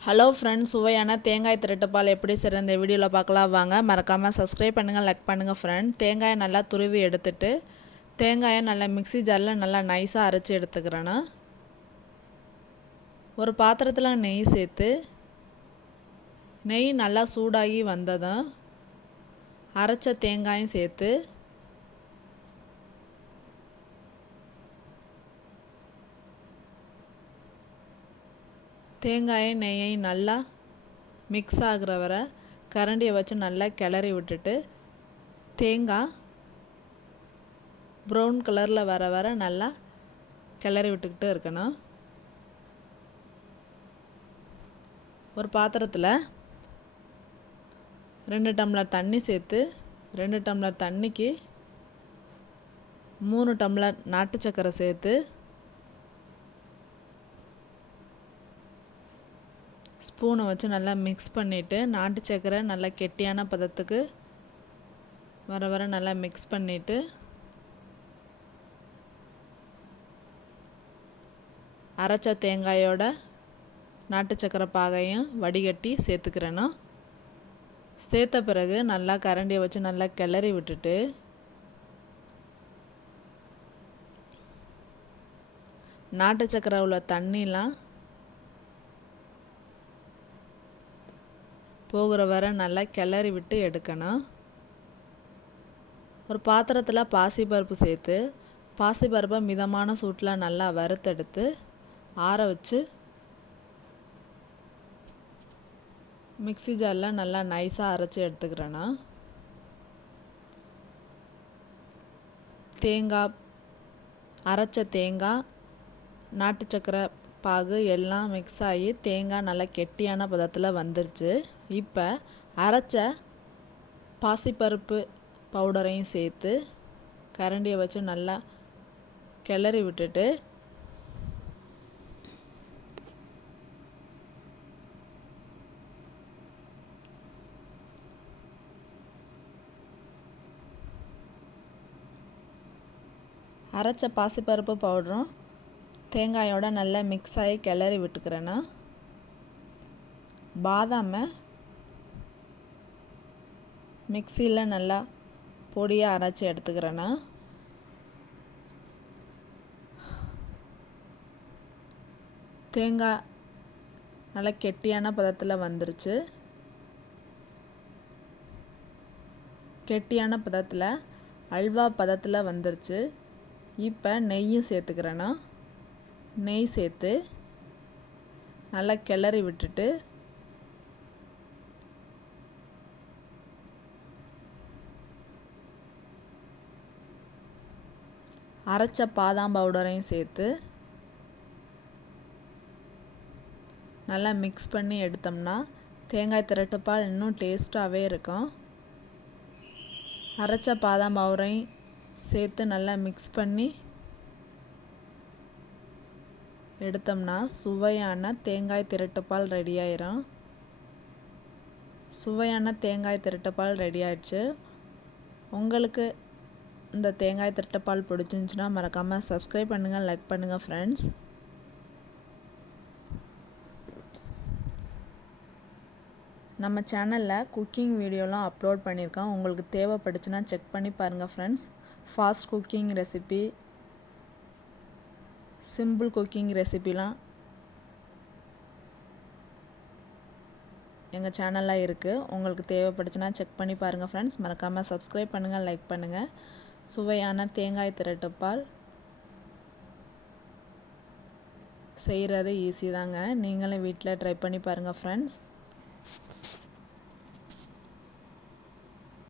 Hello friends சுவையான தேங்காய் திரட்டுப்பால் எப்படி செய்கிற இந்த வீடியோவில் பார்க்கலாம். வாங்க மறக்காமல் சப்ஸ்கிரைப் பண்ணுங்கள் லைக் பண்ணுங்கள் ஃப்ரெண்ட் தேங்காயை நல்லா துருவி எடுத்துட்டு தேங்காயை நல்லா மிக்ஸி ஜாரில் நல்லா நைஸாக அரைச்சி எடுத்துக்கிறேன்னா ஒரு பாத்திரத்தில் நெய் சேர்த்து நெய் நல்லா சூடாகி வந்ததும் அரைச்ச தேங்காயும் சேர்த்து தேங்காயை நெய்யை நல்லா மிக்ஸ் ஆகிற வரை கரண்டியை வச்சு நல்லா கிளறி விட்டுட்டு தேங்காய் ப்ரௌன் கலரில் வர வர நல்லா கிளறி விட்டுக்கிட்டு இருக்கணும். ஒரு பாத்திரத்தில் ரெண்டு டம்ளர் தண்ணி சேர்த்து ரெண்டு டம்ளர் தண்ணிக்கு மூணு டம்ளர் நாட்டு சக்கரை சேர்த்து ஸ்பூனை வச்சு நல்லா மிக்ஸ் பண்ணிவிட்டு நாட்டு சக்கரை நல்லா கெட்டியான பதத்துக்கு வர வர நல்லா மிக்ஸ் பண்ணிவிட்டு அரைச்ச தேங்காயோட நாட்டு சக்கரை பாகையும் வடிகட்டி சேர்த்துக்கிறேன்னா சேர்த்த பிறகு நல்லா கரண்டியை வச்சு நல்லா கிளறி விட்டுட்டு நாட்டு சக்கரை உள்ள தண்ணிலாம் போகிற வரை நல்லா கிளறி விட்டு எடுக்கணும். ஒரு பாத்திரத்தில் பாசிப்பருப்பு சேர்த்து பாசிப்பருப்பை மிதமான சூட்டில் நல்லா வறுத்தெடுத்து ஆற வச்சு மிக்ஸி ஜாரில் நல்லா நைஸாக அரைச்சி எடுத்துக்கிறேன்னா தேங்காய் அரைச்ச தேங்காய் நாட்டு சக்கரை பாகு எல்லாம் மிக்ஸ் ஆகி தேங்காய் நல்லா கெட்டியான பதத்தில் வந்துருச்சு. இப்போ அரைச்ச பாசிப்பருப்பு பவுடரையும் சேர்த்து கரண்டியை வச்சு நல்லா கிளறி விட்டுட்டு அரைச்ச பாசிப்பருப்பு பவுடரும் தேங்காயோட நல்லா மிக்ஸ் ஆகி கிளறி விட்டுக்கிறேன்னா பாதாமை மிக்சியில் நல்லா பொடியாக அரைச்சி எடுத்துக்கிறேன்னா தேங்காய் நல்லா கெட்டியான பதத்தில் வந்துருச்சு. கெட்டியான பதத்தில் அல்வா பதத்தில் வந்துருச்சு. இப்போ நெய்யும் சேர்த்துக்கிறேன்னா நெய் சேர்த்து நல்லா கிளறி விட்டுட்டு அரைச்ச பாதாம் பவுடரையும் சேர்த்து நல்லா மிக்ஸ் பண்ணி எடுத்தோம்னா தேங்காய் திரட்டுப்பால் இன்னும் டேஸ்ட்டாகவே இருக்கும். அரைச்ச பாதாம் பவுடரையும் சேர்த்து நல்லா மிக்ஸ் பண்ணி எடுத்தோம்னா சுவையான தேங்காய் திரட்டுப்பால் ரெடி ஆயிரும். சுவையான தேங்காய் திரட்டுப்பால் ரெடி ஆயிடுச்சு. உங்களுக்கு இந்த தேங்காய் திரட்டுப்பால் பிடிச்சிருந்துச்சின்னா மறக்காமல் சப்ஸ்கிரைப் பண்ணுங்கள் லைக் பண்ணுங்கள் ஃப்ரெண்ட்ஸ் நம்ம சேனலில் குக்கிங் வீடியோலாம் அப்லோட் பண்ணியிருக்கோம். உங்களுக்கு தேவைப்படுச்சுன்னா செக் பண்ணி பாருங்கள் friends fast cooking recipe simple cooking ரெசிபிலாம் எங்கள் சேனலில் இருக்குது உங்களுக்கு தேவைப்படுச்சுன்னா செக் பண்ணி பாருங்கள் ஃப்ரெண்ட்ஸ் மறக்காமல் சப்ஸ்கிரைப் பண்ணுங்கள் லைக் பண்ணுங்கள் சுவையான தேங்காய் திரட்டுப்பால் செய்கிறது ஈஸி தாங்க. நீங்களும் வீட்டில் ட்ரை பண்ணி பாருங்கள் ஃப்ரெண்ட்ஸ்